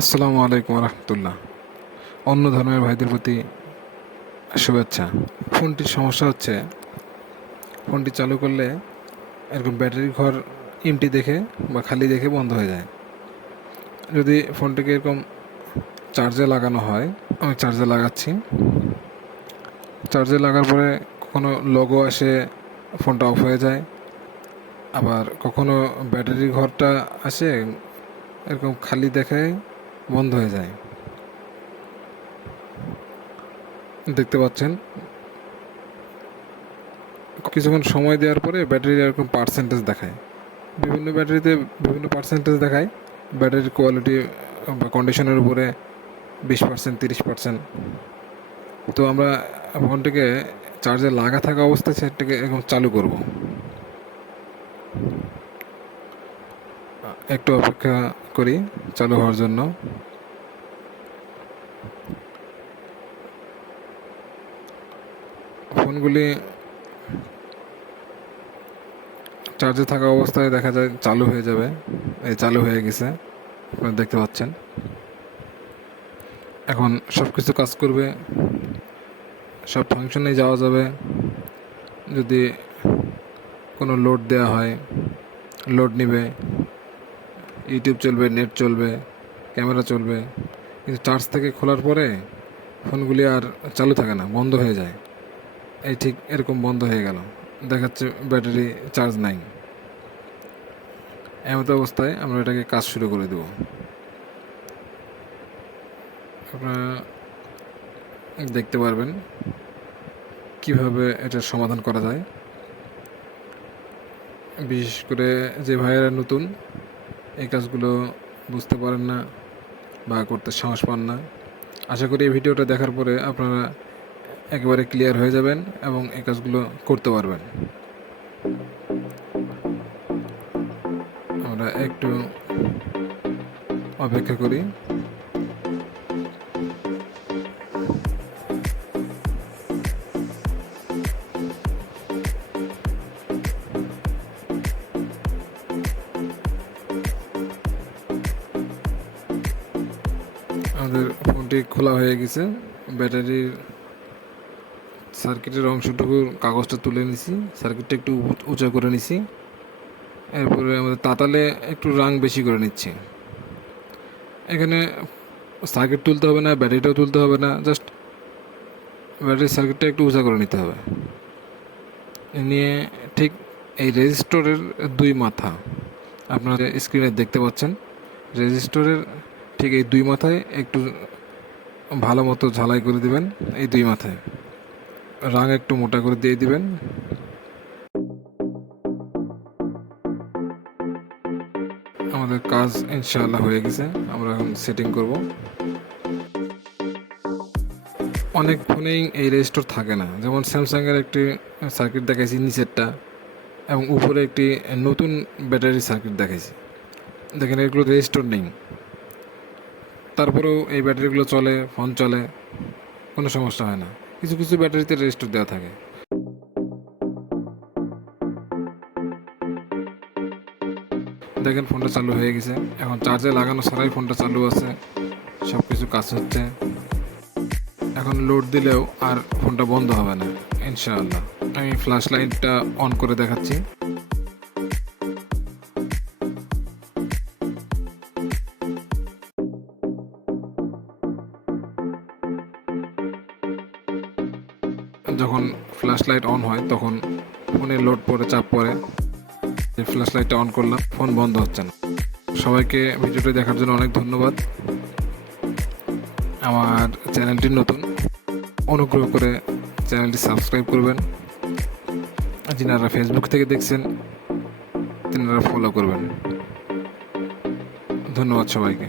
আসসালামু আলাইকুম রহমতুল্লাহ। অন্য ধর্মের ভাইদের প্রতি শুভেচ্ছা। ফোনটির সমস্যা হচ্ছে, ফোনটি চালু করলে এরকম ব্যাটারি ঘর এমটি দেখে বা খালি দেখে বন্ধ হয়ে যায়। যদি ফোনটিকে এরকম চার্জে লাগানো হয়, আমি চার্জে লাগাচ্ছি। চার্জে লাগার পরে কখনো লোগো আসে, ফোনটা অফ হয়ে যায়। আবার কখনো ব্যাটারি ঘরটা আসে, এরকম খালি দেখে বন্ধ হয়ে যায়। দেখতে পাচ্ছেন, কিছুক্ষণ সময় দেওয়ার পরে ব্যাটারি এরকম পার্সেন্টেজ দেখায়। বিভিন্ন ব্যাটারিতে বিভিন্ন পার্সেন্টেজ দেখায়। ব্যাটারির কোয়ালিটি বা কন্ডিশনের উপরে 20%, 30%। তো আমরা ফোনটিকে চার্জে লাগা থাকা অবস্থায় সেটাকে এরকম চালু করব। একটু অপেক্ষা করি চালু হওয়ার জন্য। ফোনগুলি চার্জে থাকা অবস্থায় দেখা যায় চালু হয়ে যাবে। এই চালু হয়ে গেছে, আপনারা দেখতে পাচ্ছেন। এখন সব কিছু কাজ করবে, সব ফাংশনে যাওয়া যাবে। যদি কোনো লোড দেওয়া হয়, লোড নেবে, ইউটিউব চলবে, নেট চলবে, ক্যামেরা চলবে। কিন্তু চার্জ থেকে খোলার পরে ফোনগুলি আর চালু থাকে না, বন্ধ হয়ে যায়। এই ঠিক এরকম বন্ধ হয়ে গেল, দেখাচ্ছে ব্যাটারি চার্জ নাই। এমত অবস্থায় আমরা এটাকে কাজ শুরু করে দেব। আপনারা দেখতে পারবেন কিভাবে এটার সমাধান করা যায়। বিশেষ করে যে ভাইয়েরা নতুন, এই কাজগুলো বুঝতে পারেন না বা করতে সাহস পান না, আশা করি এই ভিডিওটা দেখার পরে আপনারা একেবারে ক্লিয়ার হয়ে যাবেন এবং এই কাজগুলো করতে পারবেন। আমরা একটু অপেক্ষা করি। আমাদের ফোনটি খোলা হয়ে গেছে। ব্যাটারির সার্কিটের অংশটুকু কাগজটা তুলে নিছি, সার্কিটটা একটু উঁচা করে নিছি। এরপরে আমাদের তাতালে একটু রাং বেশি করে নিচ্ছি। এখানে সার্কিট তুলতে হবে না, ব্যাটারিটাও তুলতে হবে না, জাস্ট ব্যাটারির সার্কিটটা একটু উঁচা করে নিতে হবে। নিয়ে ঠিক এই রেজিস্টরের দুই মাথা আপনারা স্ক্রিনে দেখতে পাচ্ছেন। রেজিস্টরের ঠিক এই দুই মাথায় একটু ভালো মতো ঝালাই করে দিবেন। এই দুই মাথায় রাং একটু মোটা করে দিয়ে দিবেন। আমাদের কাজ ইনশাআল্লাহ হয়ে গেছে। আমরা এখন সেটিং করব। অনেক ফোনেই এই রেজিস্টার থাকে না, যেমন স্যামসাংয়ের একটি সার্কিট দেখাইছি নিচেরটা, এবং উপরে একটি নতুন ব্যাটারি সার্কিট দেখাইছি। দেখেন এগুলো রেজিস্টার নেই, তারপরেও এই ব্যাটারিগুলো চলে, ফোন চলে, কোনো সমস্যা হয় না। কিছু কিছু ব্যাটারিতে রেজিস্টার দেওয়া থাকে। দেখেন ফোনটা চালু হয়ে গেছে। এখন চার্জে লাগানো ছাড়াই ফোনটা চালু আছে, সব কিছু কাজ হচ্ছে। এখন লোড দিলেও আর ফোনটা বন্ধ হবে না ইনশাআল্লাহ। আমি ফ্ল্যাশ লাইটটা অন করে দেখাচ্ছি। যখন ফ্ল্যাশ লাইট অন হয় তখন ফোনে লোড পড়ে, চাপ পড়ে। ফ্ল্যাশ লাইটটা অন করলাম, ফোন বন্ধ হচ্ছে না। সবাইকে ভিডিওটি দেখার জন্য অনেক ধন্যবাদ। আমার চ্যানেলটি নতুন, অনুগ্রহ করে চ্যানেলটি সাবস্ক্রাইব করবেন। যিনারা ফেসবুক থেকে দেখছেন তিনারা ফলো করবেন। ধন্যবাদ সবাইকে।